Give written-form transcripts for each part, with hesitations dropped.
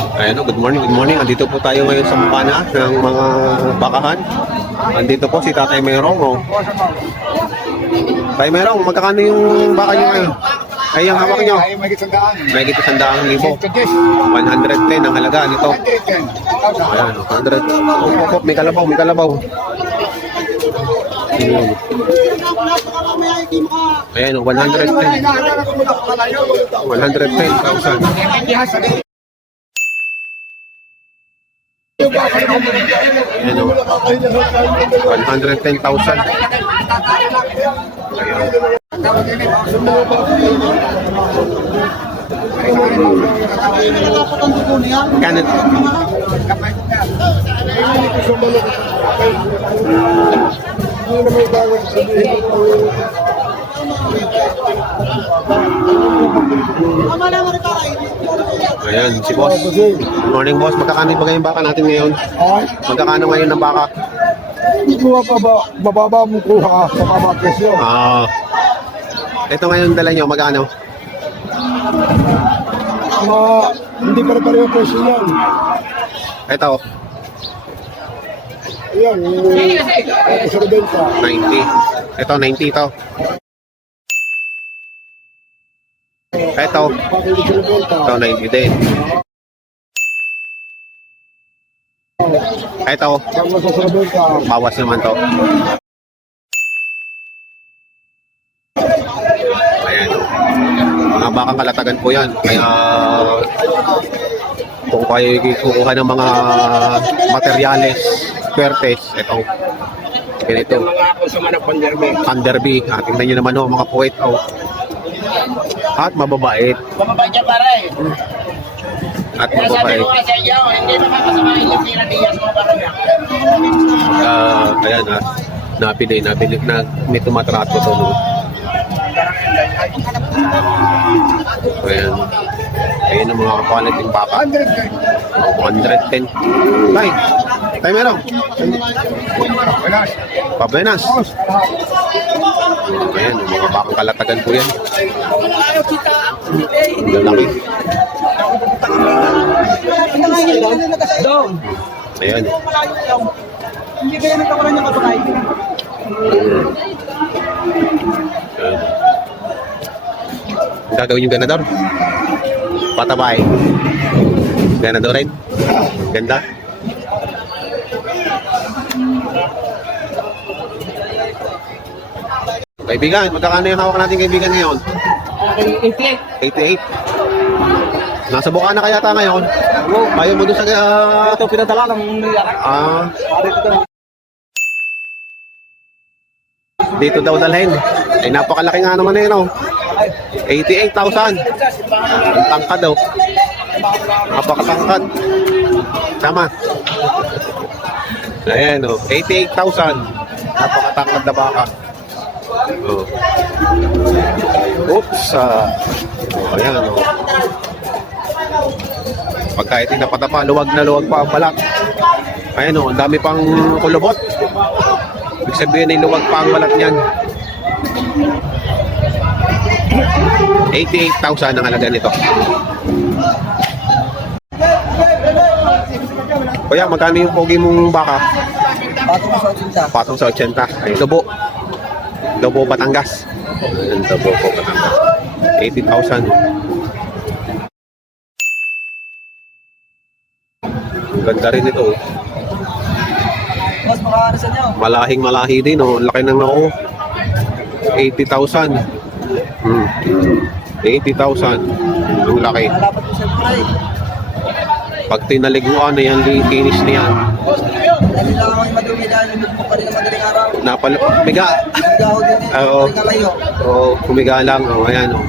Ayan o, good morning, good morning. Andito po tayo ngayon sa Mukana ng mga bakahan. Andito po si Tatay Merong. Oh. Tatay Merong, magkakano yung baka nyo ngayon? Ay, yung hawak nyo? Ay, may isandaan. May 100,000. 110 ang halaga nito. Ayan, 100. Oh, may kalabaw, may kalabaw. Ayan, 110. 110,000. Ayan o, 110,000. Kanan. Ayan, si boss. Good morning, boss. Magkakano ba yung baka natin ngayon? Magkakano ngayon ng baka? Hindi ko mababa mo kuha sa mababa presyo. Ito ngayon dala nyo, magkano? Hindi pare-pareho presyo yan. Ito, Ayan, sa rebenta. 90. Ito, 90 ito. Ito, Bakit sa rebenta? ito 90 din. Ito, Kama sa rebenta. bawas naman to. Ayan. Mga bakang kalatagan po yan. Kaya kung kayo kukuha ng mga materyales, swertes, ito. Ganito. Thunderbee. Tingnan nyo naman ho, mga puwet. At mababait. Mababait niya pare. At Kaya sabi mababait. ko nga sa inyo, hindi makakasamahin yung tira niya sa mga barangay. Ayan na. Nabili na may tumatrato to. No? Ayan. Ayan ang mga quality baka. 110. Tay meron. Pabenas. Ayan, mga bakang kalatagan po yan. Lalaki. Ayan. Hindi kayo nagkakulan niya kapatay. Ang gagawin yung ganador? Patabay. Ganador rin? Ganda? Kaibigan, magkakano yung hawak natin kaibigan ngayon? 88. 88. Nasa buka na kaya tayo ngayon? Ayaw mo doon sa... Ito pinadala ng nilarak. Dito daw dalhin. Ay napakalaki nga naman eh, no? 88,000. Ang tangkad daw. Napakatangkad. Tama. Ayan, no? 88,000. Napakatangkad na baka. Oh. Oops. Ayan, no? Pagka ito napatapa, luwag na luwag pa ang balak. Ayan, no? Ang dami pang kulubot. Ibig sabihin ay luwag pa ang balat niyan. 88,000 ang halaga nito. Kuya, magkano yung pogi mong baka? Patong sa 80. Ay, Lobo. Lobo, Batangas. Ayan, Lobo po, Batangas. 80,000. Ang ganda rin ito. Mas makakarisan niyo. Malahing malahi din, oh. Laki ng nako. 80,000. 80,000. Ang laki. Malapat po siya pare. Pag tinaliguan na yan, linis na yan. Dali lang ako yung madumi dahil lumugpo pa rin ng madaling araw. Biga. Nagdaho din eh. Oo. Kalayo. Oo, kumiga lang. Oh, ayan, oh.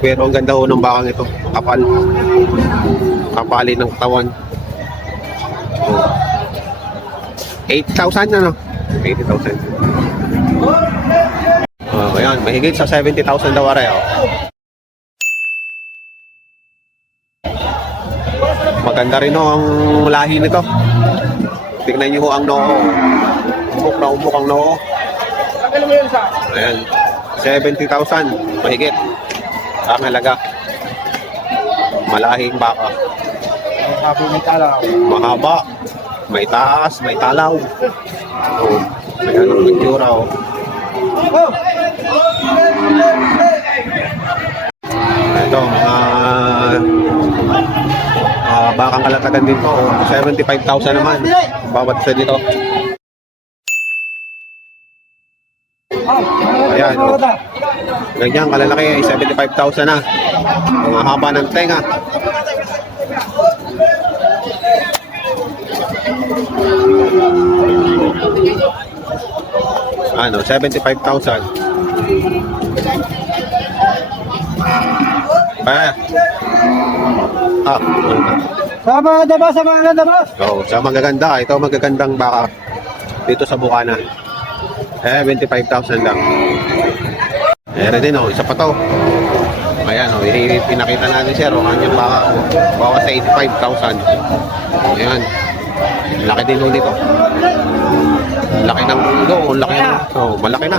Pero ang ganda ho ng bakang ito. Kapal. Kapali ng katawan. Oh. 8,000 na, no? 80,000. Oh, ayan, mahigit sa 70,000 daw aray, oh. Maganda rin ho ang lahi nito. Tignan niyo ho ang noo. Umbok na umbok ang noo. Ayan, 70,000 mahigit ang halaga. Malahing baka. Sabi may talaw. Mahaba. May taas, may talaw. Oh, may anong pictura, oh. Ito, mga bakang kalatagan din po. 75,000 naman. Bawat isa dito. Ayan, oh. Ganyan, kalalaki, 75,000 na. Ang haba ng tenga. Ano, 75,000. Sama ganda ba? Sama ganda ba? So, sa magaganda, ito magagandang baka dito sa Bukana. 25,000 lang. Meron din, oh, isa pa to. Ayan, oh, pinakita natin siya, oh, kanyang baka, oh, bawa sa 85,000. Ayan. Laki din, oh, dito. Laki ng ulo, oh, laki na. Oh, malaki na.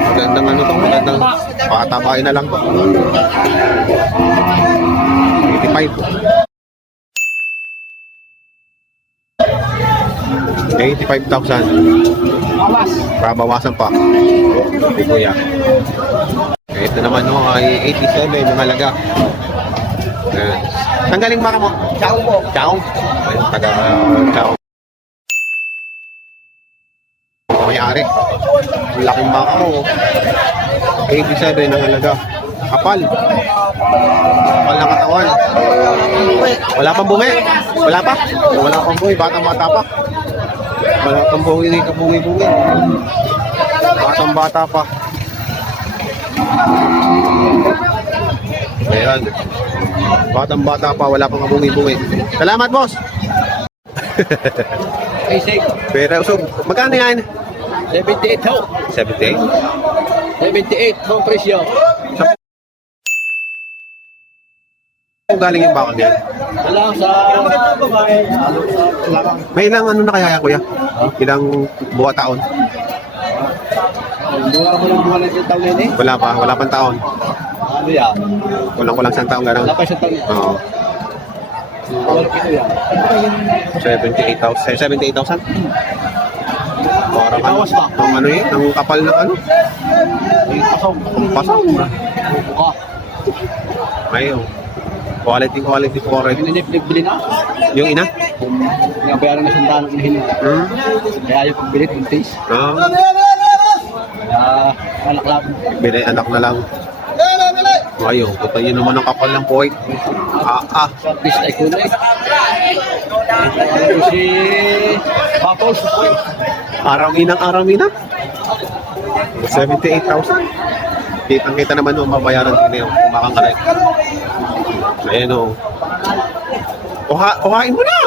Magandang ano to, magandang pakatabain na lang to. 85,000. Babawasan pa. Hindi kuya. Ito naman no, ay 87 yung halaga. Saan galing baka mo? Ciao po. Ciao? Ayun, taga Ciao. May-ari. Ang laking baka mo. 87 ang halaga. Kapal. Kapal na katawan. Wala pang bungi. Wala pa? Wala pang bungi. Batang-bata pa. Wala pang bungi. Kabungi-bungi. Batang-bata pa. Ayan. Batang-bata pa. Wala pang kabungi-bungi. Salamat, boss. Pero, so, magkano yan? 78 ho. 78? 78 ho presyo. Kung galing yung baka niya? Wala sa... May ilang ano na kaya kuya? Ilang buwa taon? Buwa mo lang buwan ng taon yun eh. Wala pa, wala pang taon. Ano yan? Kulang-kulang isang taon gano'n. Wala pa siyang taon. Oo. Wala pa ito yan. 78,000? Parang ano, Ibawas pa. ang ano yun, ang kapal ng ano? Yung pasong. Ang pasang. Buka. Ayun. Quality for it. Binili na. Yung ina? Nabayaran na siyang tanong na hinili. Hmm? Kaya yung pagbilit, buntis. Ah, Kaya anak lang. binay anak na lang. Ayun, puta yun naman ang kapal ng poit. Bis ay kulay. Ito si Bapos. Araw inang. 78,000. Kitang-kita naman yung mabayaran din yung kumakang kalay. Ayan o. Kuhain mo na!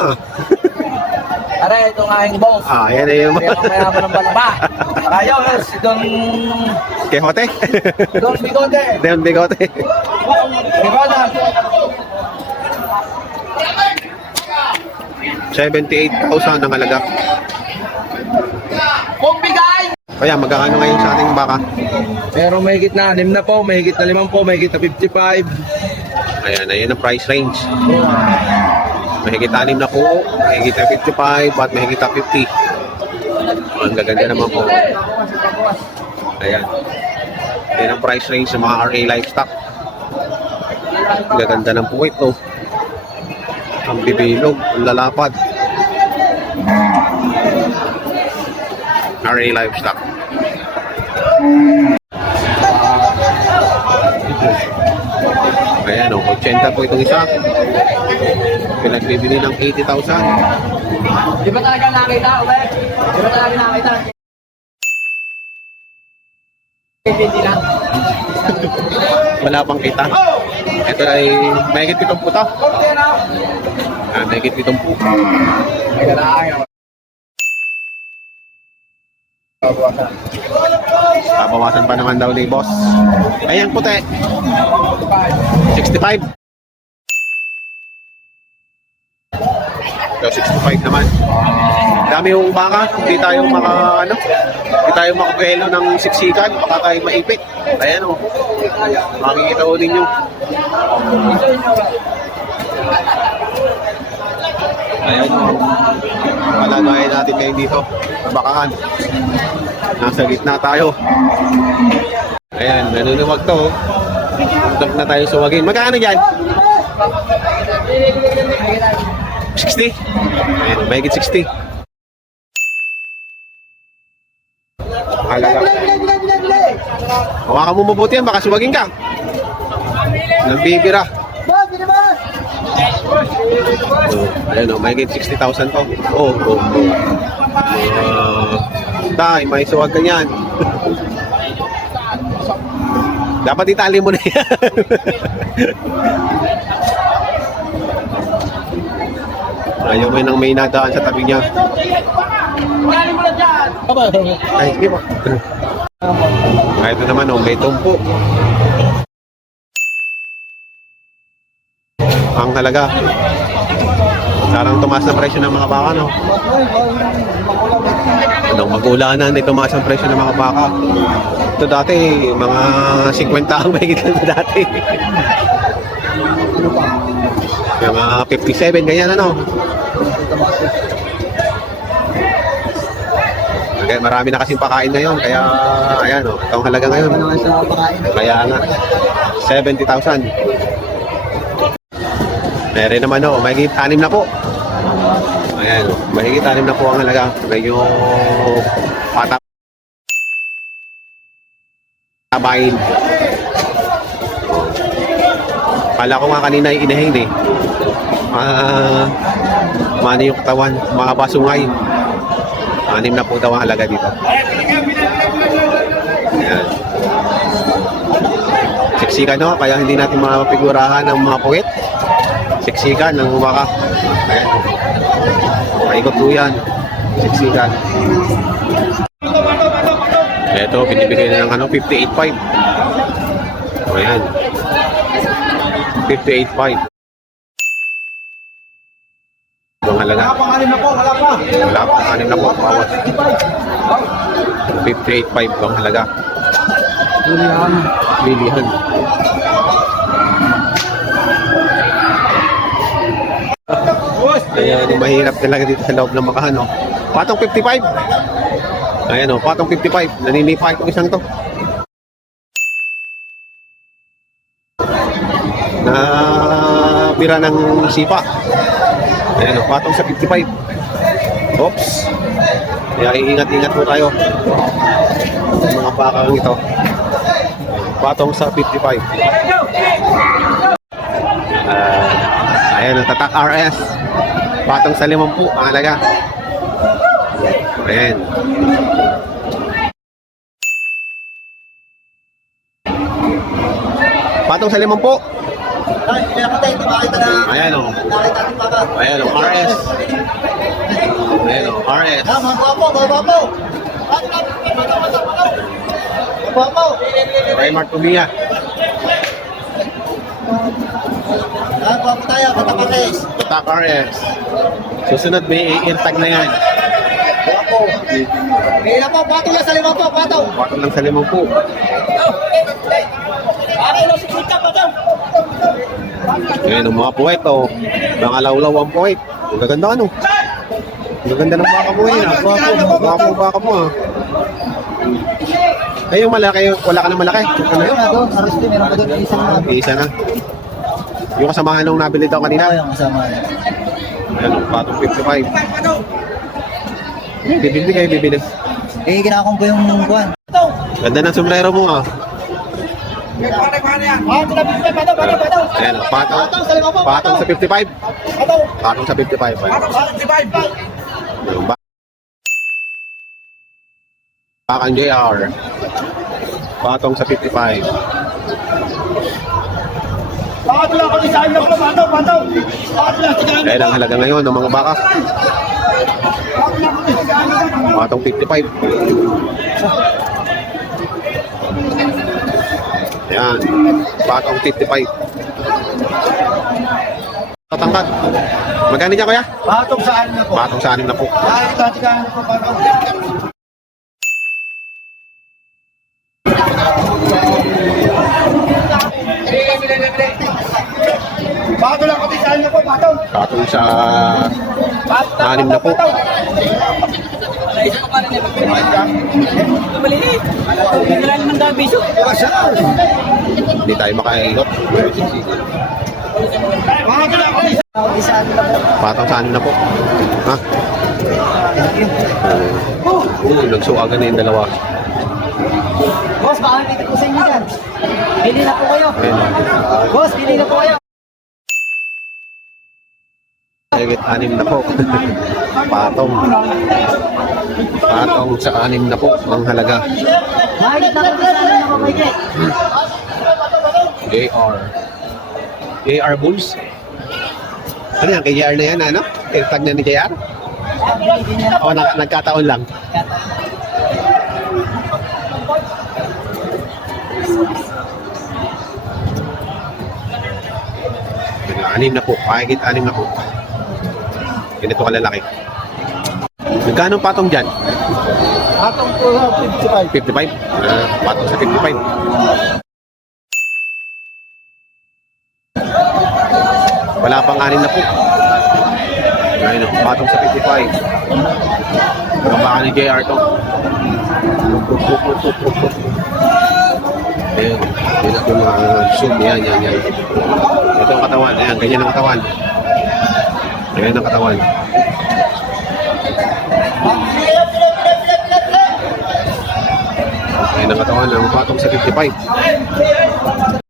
Are, ito nga yung boss. Ayan na yung Kaya mayaman ng balaba. Ayaw, si Don... Quixote. Don Bigote. Don Bigote. Bigote. 78,000 ang halaga. Kumbigay! Kaya magkakano ngayon sa ating baka? Pero may higit na 6 na po, may higit na 5 po, may higit na 55. Ayan ang price range. Mahigit 6 na po, mahigit na 55, at mahigit na 50. Ang gaganda naman po. Ayan. Yan ang price range sa mga RA livestock. Ang gaganda ng puwit, oh. Ang bibilog, ang lalapad. RA livestock. Ayan, oh, 80 po itong isa. Pinagbibili ng 80,000. Di ba talaga nakita, ulit? Di ba talaga nakita? Hindi na. Wala pang kita. Ito ay mahigit 7 puto. Mahigit 7 puto. May kalaang. Babawasan pa naman daw ni boss. Ayan puti. 65. So, 65 naman. Dami yung baka. Hindi tayo hindi tayo makapelo ng siksikan. Baka tayo maipit. Ayan o. Makikita ko din yung Ayan o. Palagayin natin kayo dito. Bakahan. Nasa gitna tayo. Ayan, nanunuwag to. Puntak na tayo suwagin. Magkano yan? 60? Ayan, mahigit 60. Halaga. Hawakan mo mabuti yan, baka suwagin ka. Nambibira. Ayan o, mahigit 60,000 to. Oo. Tay, may suwag ka yan. Dapat itali mo na yan. Ayaw mo nang may nadaan sa tabi niya. Ay, sige po. Ito naman o, may tumpo. Ang halaga. Sarang tumaas ang presyo ng mga baka, no? Nung mag-ulanan, tumaas ang presyo ng mga baka. Ito dati, mga 50 ang mahigit lang dati. Yung mga 57, ganyan ano. Okay, marami na kasing pakain ngayon, kaya ayan o, itong halaga ngayon. Kaya nga, 70,000. Meron naman o, mahigit 6 na po. Ayan o, mahigit 6 na po ang halaga. Medyo patabain. Kala ko nga kanina yung inahin eh. Mani yung katawan, mga basungay. 6 na po daw ang halaga dito. Ayan. Siksikan no, kaya hindi natin mapigurahan ng mga puwit. Siksikan ng baka. Ayan. Paikot po yan. Siksikan. Ito, binibigay na ng ano, 58.5. Ayan. 58.5. Ang halaga. Wala pang 6 na po, wala pa. Wala pa, 6 na po. Bawat. 58.5 ang halaga. Bilihan. Ayan, mahirap talaga dito sa loob ng makahan, no? Patong 55. Ayan, o, patong 55. Naninipa itong isang to. Na bira ng sipa. Ayan, o, patong sa 55. Oops. Kaya iingat-ingat po tayo. Mga bakang ito. Patong sa 55. Ayan, ang Tatak RS. Patong sa 50 po, ang halaga. Ayan. Patong sa 50 po. Ayan o. Ayan o, RS. Ayan o, RS. Raymart Tumia. Tatak RS. Susunod may i-tag na yan. Patong lang sa 5 po, patong. Patong lang sa 50. Ayan ang mga puwet o. Mga lawlaw ang puwet. Ang gaganda ano. Ang gaganda ng baka mo yun ah. Baka mo ah. Ay yung malaki, wala ka na malaki. Ano yun? Isa na. Yung kasamahan nung nabili daw kanina. Ayan o, patong 55. Bibili kayo, bibili. Ginakong ko yung buwan. Ganda ng sombrero mo ah. Ayan o, patong sa 55. Patong sa 55. Ayan. Bakang JR. Patong sa 55. Ayan ang halaga ngayon ng mga baka. Patong 55. Ayan. Patong 55. Tatangkad. Magkano niya kuya? Patong sa 6 na po. Patong sa 6 na po. Patong lang kami sa 6 na po, patong. Patong sa 6 na po. Isa ko pa rin yung maliliit. Wala naman daw biso. Hindi tayo makaihot. Patang sa 6 na po. Ha? Nagsuagan na yung dalawa. Boss, baka dito po sa inyo dyan. Bili na po kayo. Ayan. Boss, bili na po kayo. Higit 6 na po. Patong. Patong sa 6 na po ang halaga. Mahigit na po sa ano na mamigay. JR. JR Bulls. Ano yan? Kay JR na yan, ano? Tag na ni JR? O, nagkataon lang. Anim na po. Kahit 6 na po. Ganito kalalaki. Magkano ang patong dyan? Atong po sa 55. 55? Patong sa 55. Wala pang 6 na po. Ayun, patong sa 55. Ang baka ni JR to. Ayan, yun ako mga zoom. Yan. Ito ang katawan. Ayan, ganyan ang katawan. Ayan ang katawan. Ayan ang katawan. Ang patong sa 55.